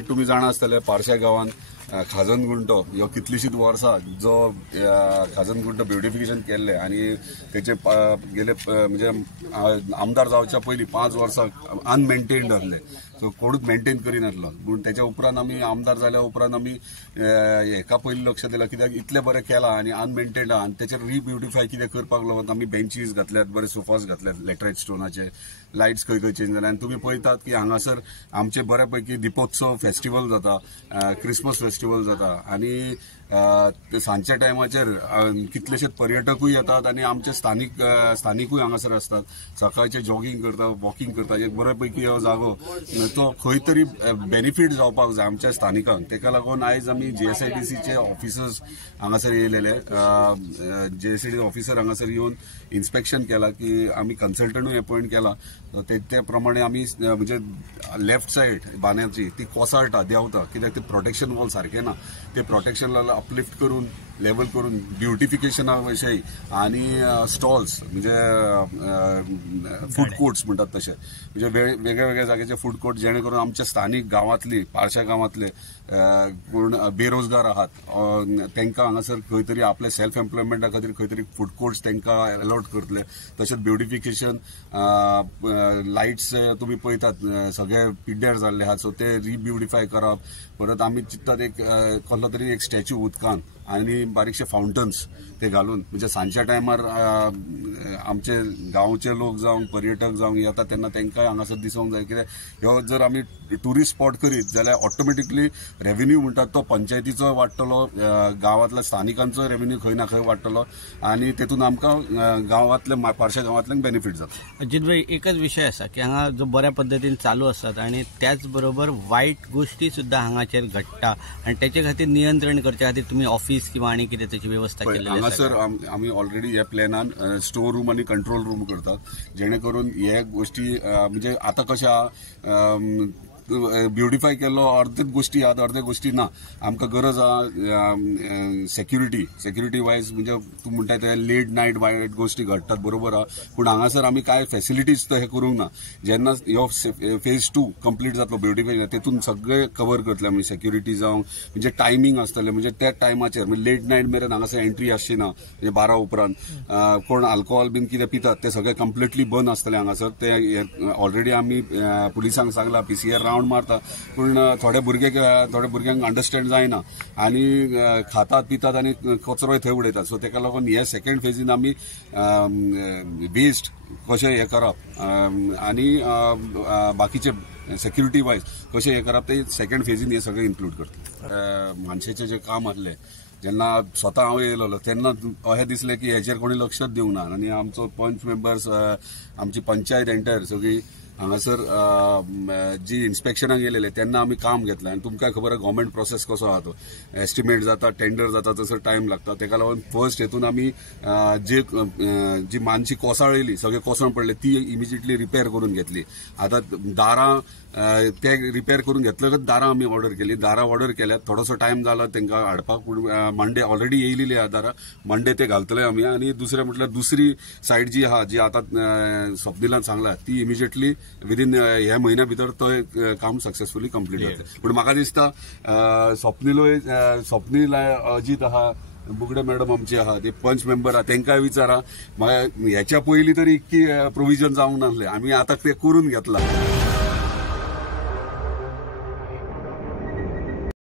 एक तुम्ही जाणा आसतले पारशा गावात खाजनगुंटो ह्यो कितलीशीच वर्सां जो खाजनगुंटो ब्युटिफिकेशन केल्ले आणि त्याचे गेले म्हणजे आमदार जावच्या पयलीं 5 वर्सां अनमेंटेन्ड आसले. सो कोणूच मेंटेन करिनासलो. पूण त्याच्या उपरांत आमी आमदार जाल्या उपरांत आमी हेका पयलीं लक्ष दिलां कित्याक इतले बरें केलां आणि अनमेंटेन्ड आहा. आनी तेचेर रिब्युटिफाय कितें करपाक लागून आमी बेंचीस घातल्यात, बरे सोफास घातल्यात लॅटरायट स्टोनाचे. लायट्स खंय खंय चेंज जाल्या आनी तुम्ही पळयतात की हांगासर आमचे बऱ्यापैकी दिपोत्सव फेस्टिवल जाता, क्रिसमस फेस्टिवल जाता आणि सांजच्या टायमाचेर कितलेशेच पर्यटकूय येतात आणि आमचे स्थानिकूय हांगासर असतात. सकाळचे जॉगिंग करतात, वॉकिंग करतात. एक बऱ्यापैकी हो जागो तो खंय तरी बेनिफीट जावपाक जाय आमच्या स्थानिकांक. तेका लागून आयज आमी JSIDCचे ऑफिसर्स हांगासर येयलेले. JSIDC ऑफिसर हांगासर येवन इन्स्पेक्शन केला की आमी कन्सल्टंटूय अपॉइंट केला. ते प्रमाणे आमी म्हणजे लेफ्ट सायड बांद्याची ती कोसळटा देंवता कित्याक ते प्रोटेक्शन वॉल सारखे ना. ते प्रोटेक्शनला अपलिफ्ट करून लेवल करून ब्युटिफिकेशना विशयी आणि स्टॉल्स म्हणजे फूड कोर्ट्स म्हणतात तसे म्हणजे वेगळ्या वेगळ्या जाग्याचे फूड कोर्ट जेणे करून आमच्या स्थानिक गावातली पारशा गावातले कोण बेरोजगार आहात तांकां हांगासर खंय तरी आपले सेल्फ एम्प्लॉयमेंटा खातीर खंय तरी फूड कोर्ट्स तांकां अलॉट करतले. तशेंच ब्युटिफिकेशन लायट्स तुम्ही पळयतात सगळे पिड्ड्यार जाल्ले आहात. सो ते रिब्युटिफाय करप. परत आमी चिंततात एक कसलो तरी एक स्टॅच्यू उदकांत आणि बारीकशे फाउंटन्स ते घालून म्हणजे सांजच्या टायमार आमचे गांवचे लोक जावं पर्यटक जावं येतात तेन्ना तांकांय हांगासर दिसूंक जाय. कित्याक ह्यो जर आमी टुरिस्ट स्पॉट करीत जाल्यार ऑटोमॅटिकली रेव्हेन्यू म्हणटात तो पंचायतीचो वाडटलो, गांवांतल्या स्थानिकांचो रेव्हेन्यू खंय ना खंय वाडटलो आणि तेतून आमकां गांवांतल्या पारशा गांवांतल्यांक बेनिफीट जाता. अजित भाई, एकच विषय असा की हांगा जो बऱ्या पद्धतीन चालू असतात आणि त्याच बरोबर वाईट गोष्टी सुद्धा हांगाचेर घडटा आणि त्याच्या खातीर नियंत्रण करच्या खातीर तुम्ही ऑफिस किंवा आणि कितें त्याची व्यवस्था केलेली आसा? हांगासर आमी ऑलरेडी ह्या प्लॅनान स्टोर रूम आणि कंट्रोल रूम करतात जेणे करून हे गोष्टी म्हणजे आता कशा ब्युटिफाय केल्लो अर्धेच गोष्टी आहात अर्धे गोष्टी ना. आमकां गरज आहा सेक्युरिटी वायज म्हणजे तूं म्हणटा ते लेट नायट वायट गोष्टी घडटात बरोबर आहा. पूण हांगासर आमी काय फेसिलिटीज हे करूंक ना. जेन्ना ह्यो फेज 2 कंप्लीट जातलो ब्युटिफाय तेतून सगळे कवर करतले आमी. सेक्युरिटी जावं म्हणजे टायमींग आसतले म्हणजे त्या टायमाचेर म्हणजे लेट नायट मेरेन हांगासर एंट्री आसची ना. म्हणजे 12 उपरांत कोण अल्कोहोल बीन कितें पितात ते सगळे कंप्लिटली बंद आसतले हांगासर. ते ऑलरेडी आमी पुलिसांक सांगला, PCR राउंड मारता. पण थोडे भुरग्यांक अंडरस्टँड जायना आणि खातात पितात आणि कचरोय थंय उडयतात. सो तेका लागून हे सेकंड फेजीन आमी वेस्ट कशें हे करप आणि बाकीचे सेक्युरिटी वायज कशें हे करप ते सेकंड फेजीन हे सगळे इन्क्लूड करता. मानशेचें जे काम आसलें जेन्ना स्वता हांव येयलोलो तेन्ना अशें दिसलें की हेचेर कोणी लक्षच दिवंक ना आनी आमचो पंच मेंबर्स आमची पंचायत एंटर सगळी हांगासर जी इन्स्पेक्शनाक गेलेले तेन्ना आमी काम घेतलें. आनी तुमकां खबर आहा गव्हर्मेंट प्रोसेस कसो आहा तो. एस्टिमेट जाता, टेंडर जाता, तसो टायम लागता. तेका लागून फर्स्ट हेतून आमी जी मानशी कोसळ्ळी सगळे कोसळून पडले ती इमिजिएटली रिपेर करून घेतली. आतां दारां ते रिपेर करून घेतलगच दारां आमी ऑर्डर केली. दारां ऑर्डर केल्यात. थोडोसो टायम जाला तांकां हाडपाक पूण मंडे ऑलरेडी येयलेली आहा दारां. मंडे ते घालतले आमी. आनी दुसरें म्हटल्यार दुसरी सायड जी आहा जी आतां स्वप्निलान सांगला ती इमिजिएटली विदिन ह्या म्हयन्या भितर तो काम सक्सेसफुली कंप्लीट जातलें. पूण म्हाका दिसता स्वप्नील अजीत आहा, बुगडे मॅडम आमची आहा, ते पंच मेंबर आहा तांकांय विचारा. ह्याच्या पयलीं तरी इतकी प्रोविजन जावंक नासलें. आमी आतां ते करून घेतला.